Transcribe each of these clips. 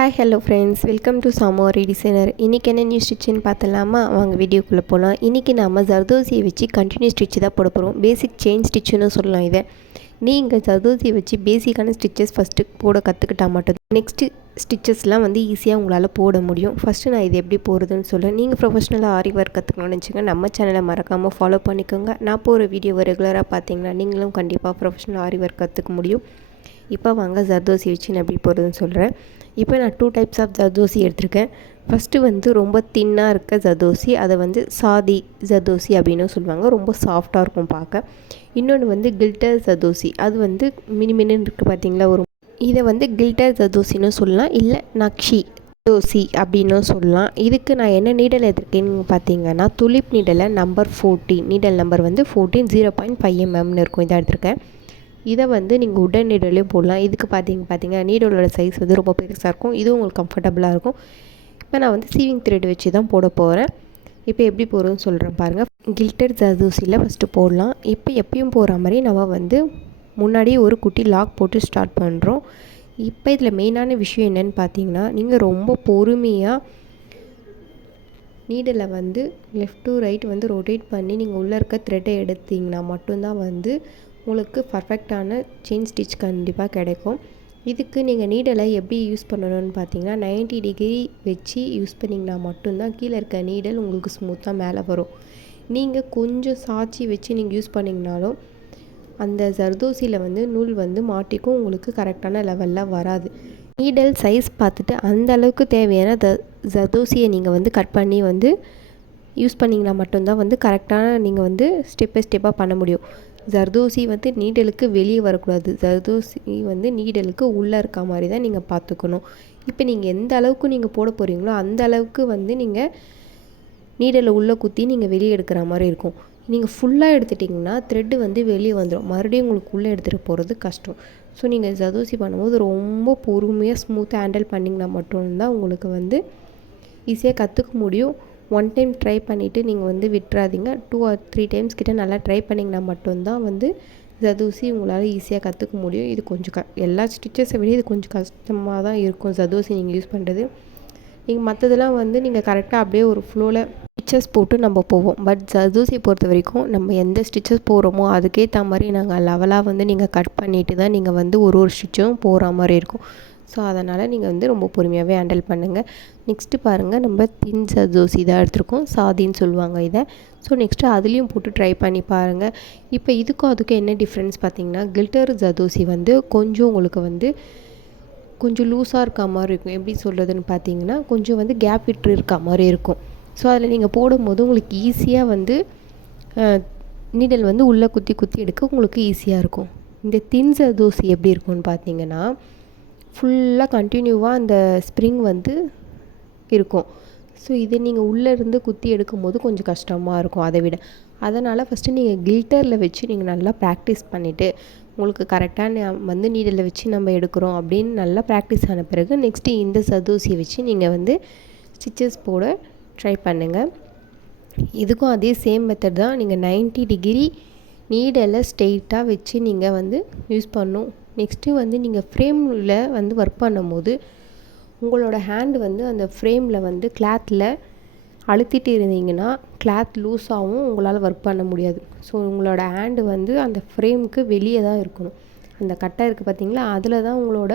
Hi hello friends, welcome to சாமோரி designer. இன்றைக்கி என்ன நியூ ஸ்டிச்சுன்னு பார்த்தலாமா? வாங்க வீடியோக்குள்ளே போகலாம். இன்றைக்கி நம்ம ஜர்தோசியை வச்சு கண்டினியூ ஸ்டிச்சு தான் போட போகிறோம். பேசிக் செயின் ஸ்டிச்சுன்னு சொல்லலாம் இதை. நீங்கள் ஜர்தோசியை வச்சு பேசிக்கான ஸ்டிச்சஸ் ஃபஸ்ட்டு போட கற்றுக்கிட்டா மட்டும் நெக்ஸ்ட்டு ஸ்டிச்சஸ்லாம் ஈஸியாக உங்களால் போட முடியும். ஃபஸ்ட்டு நான் இது எப்படி போடுறதுன்னு சொல்கிறேன். நீங்கள் ப்ரொஃபஷ்னலாக ஆரி ஒர்க் கற்றுக்கணும்னு நினச்சிங்க நம்ம சேனலை மறக்காமல் ஃபாலோ பண்ணிக்கோங்க. நான் போகிற வீடியோவை ரெகுலராக பார்த்தீங்கன்னா நீங்களும் கண்டிப்பாக ப்ரொஃபஷ்னல் ஆரி ஒர்க் கற்றுக்க முடியும். இப்போ வாங்க ஜர்தோசி வச்சு நான் எப்படி போடுறதுன்னு சொல்கிறேன். இப்போ நான் 2 டைப்ஸ் ஆஃப் ஜர்தோசி எடுத்திருக்கேன். ஃபஸ்ட்டு ரொம்ப தின்னாக இருக்க ஜர்தோசி, அதை சாதி ஜர்தோசி அப்படின்னு சொல்லுவாங்க. ரொம்ப சாஃப்டாக இருக்கும் பார்க்க. இன்னொன்று கில்டர் ஜர்தோசி, அது மினிமின்னு இருக்குது பார்த்தீங்களா. இதை கில்டர் ஜர்தோசின்னு சொல்லலாம், இல்லை நக்ஷி ஜர்தோசி அப்படின்னு சொல்லலாம். இதுக்கு நான் என்ன நீடல் எடுத்திருக்கேன்னு பார்த்தீங்கன்னா துலிப் நீடலை நம்பர் 14, நீடல் நம்பர் 14 0.5 mm இருக்கும். இதை எடுத்திருக்கேன். இதை நீங்கள் உடன் நீடலையும் போடலாம். இதுக்கு பார்த்தீங்கன்னா நீடலோட சைஸ் ரொம்ப பெருசாக இருக்கும். இதுவும் உங்களுக்கு கம்ஃபர்டபுளாக இருக்கும். இப்போ நான் சீவிங் த்ரெட் வச்சு தான் போட போகிறேன். இப்போ எப்படி போடுறதுன்னு சொல்கிறேன் பாருங்கள். கில்டர் ஜர்தோசியில் ஃபஸ்ட்டு போடலாம். இப்போ எப்பயும் போகிற மாதிரி நம்ம முன்னாடியே ஒரு குட்டி லாக் போட்டு ஸ்டார்ட் பண்ணுறோம். இப்போ இதில் மெயினான விஷயம் என்னென்னு பார்த்தீங்கன்னா, நீங்கள் ரொம்ப பொறுமையாக நீடலை லெஃப்ட் டு ரைட் ரொட்டேட் பண்ணி நீங்கள் உள்ளே இருக்க த்ரெட்டை எடுத்திங்கன்னா மட்டும்தான் உங்களுக்கு பர்ஃபெக்டான செயின் ஸ்டிச் கண்டிப்பாக கிடைக்கும். இதுக்கு நீங்கள் நீடலை எப்படி யூஸ் பண்ணணும்னு பார்த்தீங்கன்னா 90 டிகிரி வச்சு யூஸ் பண்ணிங்கன்னா மட்டும்தான் கீழே இருக்க நீடல் உங்களுக்கு ஸ்மூத்தாக மேலே வரும். நீங்கள் கொஞ்சம் சாய்ச்சி வச்சு நீங்கள் யூஸ் பண்ணிங்கனாலும் அந்த ஜர்தோசியில் நூல் மாட்டிக்கும், உங்களுக்கு கரெக்டான லெவலில் வராது. நீடல் சைஸ் பார்த்துட்டு அந்த அளவுக்கு தேவையான ஜர்தோசியை நீங்கள் கட் பண்ணி யூஸ் பண்ணிங்கன்னா மட்டும்தான் கரெக்டான நீங்கள் ஸ்டெப் பை ஸ்டெப்பாக பண்ண முடியும். ஜர்தோசி நீடலுக்கு வெளியே வரக்கூடாது. ஜர்தோசி நீடலுக்கு உள்ளே இருக்க மாதிரி தான் நீங்கள் பார்த்துக்கணும். இப்போ நீங்கள் எந்த அளவுக்கு நீங்கள் போட போகிறீங்களோ அந்த அளவுக்கு நீங்கள் நீடலை உள்ளே குத்தி நீங்கள் வெளியே எடுக்கிற மாதிரி இருக்கும். நீங்கள் ஃபுல்லாக எடுத்துட்டிங்கன்னா த்ரெட்டு வெளியே வந்துடும். மறுபடியும் உங்களுக்கு உள்ளே எடுத்துகிட்டு போகிறது கஷ்டம். ஸோ நீங்கள் ஜர்தோசி பண்ணும்போது ரொம்ப பொறுமையாக ஸ்மூத்தாக ஹேண்டில் பண்ணிங்கன்னா மட்டும்தான் உங்களுக்கு ஈஸியாக கற்றுக்க முடியும். 1 டைம் ட்ரை பண்ணிவிட்டு நீங்கள் விட்டுறாதீங்க. 2 or 3 டைம்ஸ் கிட்ட நல்லா ட்ரை பண்ணிங்கன்னா மட்டும்தான் ஜர்தோசி உங்களால் ஈஸியாக கற்றுக்க முடியும். இது கொஞ்சம் எல்லா ஸ்டிச்சஸை விட இது கொஞ்சம் கஷ்டமாக தான் இருக்கும் ஜர்தோசி நீங்கள் யூஸ் பண்ணுறது. நீங்கள் மற்றதெல்லாம் நீங்கள் கரெக்டாக அப்படியே ஒரு ஃப்ளோவில் ஸ்டிச்சஸ் போட்டு நம்ம போவோம். பட் ஜர்தோசியை பொறுத்த வரைக்கும் நம்ம எந்த ஸ்டிச்சஸ் போடுறோமோ அதுக்கேற்ற மாதிரி நாங்கள் லெவலாக நீங்கள் கட் பண்ணிவிட்டு தான் நீங்கள் ஒரு ஸ்டிச்சும் போகிற மாதிரி இருக்கும். ஸோ அதனால் நீங்கள் ரொம்ப பொறுமையாகவே ஹேண்டில் பண்ணுங்கள். நெக்ஸ்ட்டு பாருங்கள், நம்ம தின் ஜர்தோசி தான் எடுத்துருக்கோம். சாதின்னு சொல்லுவாங்க இதை. ஸோ நெக்ஸ்ட்டு அதுலேயும் போட்டு ட்ரை பண்ணி பாருங்கள். இப்போ அதுக்கும் என்ன டிஃப்ரென்ஸ் பார்த்தீங்கன்னா, கில்டர் ஜர்தோசி கொஞ்சம் உங்களுக்கு கொஞ்சம் லூஸாக இருக்க மாதிரி இருக்கும். எப்படி சொல்கிறதுன்னு பார்த்தீங்கன்னா கொஞ்சம் கேப் விட்டு இருக்க மாதிரி இருக்கும். ஸோ அதில் நீங்கள் போடும்போது உங்களுக்கு ஈஸியாக நீடல் உள்ளே குத்தி குத்தி எடுக்க உங்களுக்கு ஈஸியாக இருக்கும். இந்த தின் ஜர்தோசி எப்படி இருக்கும்னு பார்த்தீங்கன்னா ஃபுல்லாக கண்டினியூவாக அந்த ஸ்ப்ரிங் இருக்கும். ஸோ இதை நீங்கள் உள்ளேருந்து குத்தி எடுக்கும்போது கொஞ்சம் கஷ்டமாக இருக்கும் அதை விட. அதனால் ஃபஸ்ட்டு நீங்கள் கில்டரில் வச்சு நீங்கள் நல்லா ப்ராக்டிஸ் பண்ணிவிட்டு உங்களுக்கு கரெக்டான நீடலில் வச்சு நம்ம எடுக்கிறோம் அப்படின்னு நல்லா ப்ராக்டிஸ் ஆன பிறகு நெக்ஸ்ட்டு இந்த ஜர்தோசியை வச்சு நீங்கள் ஸ்டிச்சஸ் போட ட்ரை பண்ணுங்கள். இதுக்கும் அதே சேம் மெத்தட் தான். நீங்கள் 90 டிகிரி நீடலை ஸ்ட்ரெயிட்டாக வச்சு நீங்கள் யூஸ் பண்ணணும். நெக்ஸ்ட்டு நீங்கள் ஃப்ரேமில் ஒர்க் பண்ணும்போது உங்களோட ஹேண்டு அந்த ஃப்ரேமில் கிளாத்தில் அழுத்திட்டு இருந்தீங்கன்னா கிளாத் லூஸாகவும் உங்களால் ஒர்க் பண்ண முடியாது. ஸோ உங்களோட ஹேண்டு அந்த ஃப்ரேமுக்கு வெளியே தான் இருக்கணும். அந்த கட்டை இருக்குது பார்த்தீங்களா, அதில் தான் உங்களோட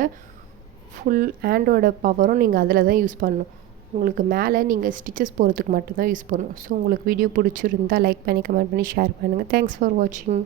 ஃபுல் ஹேண்டோட பவரும் நீங்கள் அதில் தான் யூஸ் பண்ணணும். உங்களுக்கு மேலே நீங்கள் ஸ்டிச்சஸ் போகிறதுக்கு மட்டும்தான் யூஸ் பண்ணணும். ஸோ உங்களுக்கு வீடியோ பிடிச்சிருந்தால் லைக் பண்ணி கமெண்ட் பண்ணி ஷேர் பண்ணுங்கள். தேங்க்ஸ் ஃபார் வாட்சிங்.